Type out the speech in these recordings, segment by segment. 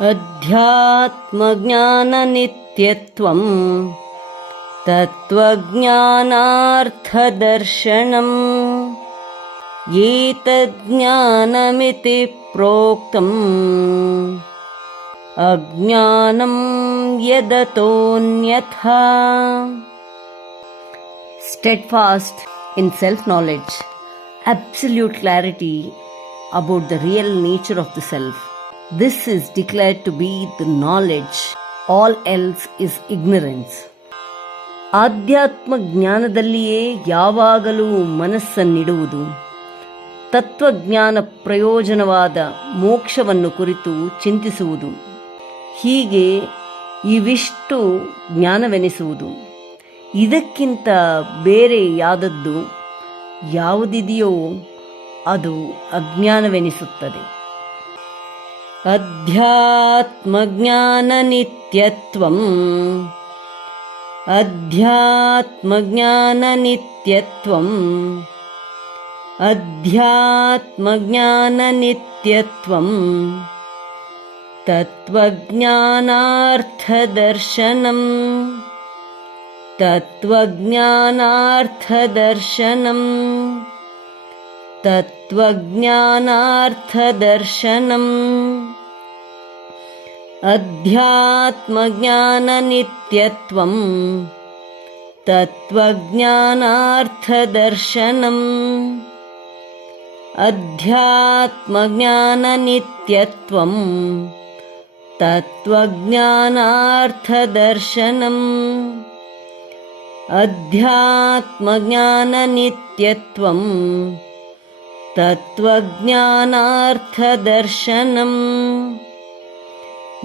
अध्यात्मज्ञाननित्यत्वं तत्त्वज्ञानार्थदर्शनम् एतज्ज्ञानमिति प्रोक्तम् अज्ञानं यदतोऽन्यथा. Steadfast in self-knowledge, absolute clarity about the real nature of the self. This is declared to be the knowledge, all else is ignorance. ಆಧ್ಯಾತ್ಮ ಜ್ಞಾನದಲ್ಲಿಯೇ ಯಾವಾಗಲೂ ಮನಸ್ಸನ್ನಿಡುವುದು, ತತ್ವಜ್ಞಾನ ಪ್ರಯೋಜನವಾದ ಮೋಕ್ಷವನ್ನು ಕುರಿತು ಚಿಂತಿಸುವುದು, ಹೀಗೆ ಇವಿಷ್ಟು ಜ್ಞಾನವೆನಿಸುವುದು. ಇದಕ್ಕಿಂತ ಬೇರೆ ಯಾದದ್ದು ಯಾವುದಿದೆಯೋ ಅದು ಅಜ್ಞಾನವೆನಿಸುತ್ತದೆ. ಅಧ್ಯಾತ್ಮಜ್ಞಾನನಿತ್ಯತ್ವಂ ಅಧ್ಯಾತ್ಮಜ್ಞಾನನಿತ್ಯತ್ವಂ ಅಧ್ಯಾತ್ಮಜ್ಞಾನನಿತ್ಯತ್ವಂ ತತ್ವಜ್ಞಾನಾರ್ಥದರ್ಶನಂ ತತ್ವಜ್ಞಾನಾರ್ಥದರ್ಶನಂ ತತ್ವಜ್ಞಾನಾರ್ಥದರ್ಶನಂ. ಅಧ್ಯಾತ್ಮಜ್ಞಾನನಿತ್ಯತ್ವಂ ತತ್ವಜ್ಞಾನಾರ್ಥದರ್ಶನಂ ಅಧ್ಯಾತ್ಮಜ್ಞಾನನಿತ್ಯತ್ವಂ ತತ್ವಜ್ಞಾನಾರ್ಥದರ್ಶನಂ ಅಧ್ಯಾತ್ಮಜ್ಞಾನನಿತ್ಯತ್ವಂ ತತ್ವಜ್ಞಾನಾರ್ಥದರ್ಶನಂ.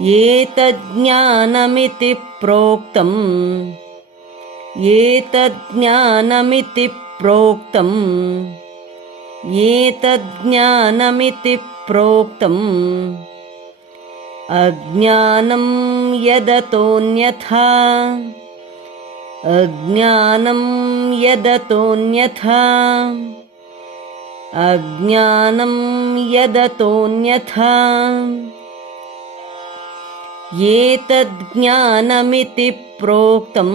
ಏತಜ್ಜ್ಞಾನಮಿತಿ ಪ್ರೋಕ್ತಂ ಏತಜ್ಜ್ಞಾನಮಿತಿ ಪ್ರೋಕ್ತಂ ಏತಜ್ಜ್ಞಾನಮಿತಿ ಪ್ರೋಕ್ತಂ ಅಜ್ಞಾನಂ ಯದತೋನ್ಯಥಾ ಅಜ್ಞಾನಂ ಯದತೋನ್ಯಥಾ ಅಜ್ಞಾನಂ ಯದತೋನ್ಯಥಾ. ಏತಜ್ಜ್ಞಾನಮಿತಿ ಪ್ರೋಕ್ತಂ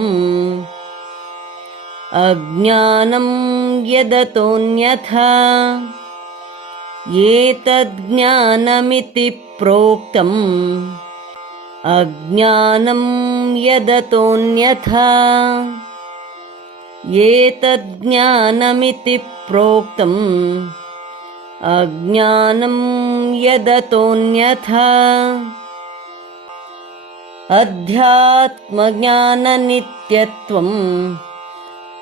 ಅಜ್ಞಾನಂ ಯದತೋನ್ಯಥಾ ಏತಜ್ಜ್ಞಾನಮಿತಿ ಪ್ರೋಕ್ತಂ ಅಜ್ಞಾನಂ ಯದತೋನ್ಯಥಾ ಏತಜ್ಜ್ಞಾನಮಿತಿ ಪ್ರೋಕ್ತಂ ಅಜ್ಞಾನಂ ಯದತೋನ್ಯಥಾ. ಅಧ್ಯಾತ್ಮಜ್ಞಾನನಿತ್ಯತ್ವಂ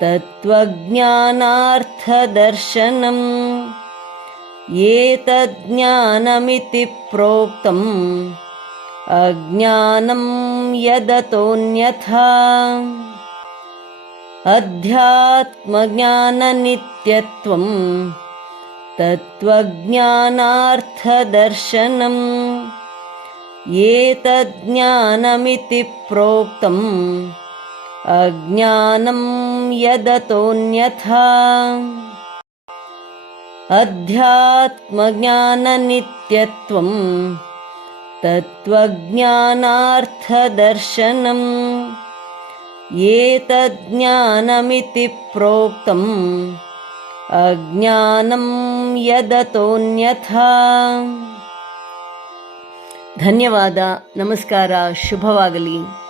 ತತ್ವಜ್ಞಾನಾರ್ಥದರ್ಶನಂ ಏತಜ್ಜ್ಞಾನಮಿತಿ ಪ್ರೋಕ್ತಂ ಅಜ್ಞಾನಂ ಯದತೋನ್ಯಥಾ. ಅಧ್ಯಾತ್ಮಜ್ಞಾನನಿತ್ಯತ್ವಂ ತತ್ವಜ್ಞಾನಾರ್ಥದರ್ಶನಂ ಏತಜ್ಜ್ಞಾನಮಿತಿ ಪ್ರೋಕ್ತಂ ಅಜ್ಞಾನಂ ಯದತೋನ್ಯಥಾ. ಅಧ್ಯಾತ್ಮಜ್ಞಾನನಿತ್ಯತ್ವಂ ತತ್ವಜ್ಞಾನಾರ್ಥದರ್ಶನಂ ಏತಜ್ಜ್ಞಾನಮಿತಿ ಪ್ರೋಕ್ತಂ ಅಜ್ಞಾನಂ ಯದತೋನ್ಯಥಾ. ಧನ್ಯವಾದ. ನಮಸ್ಕಾರ. ಶುಭವಾಗಲಿ.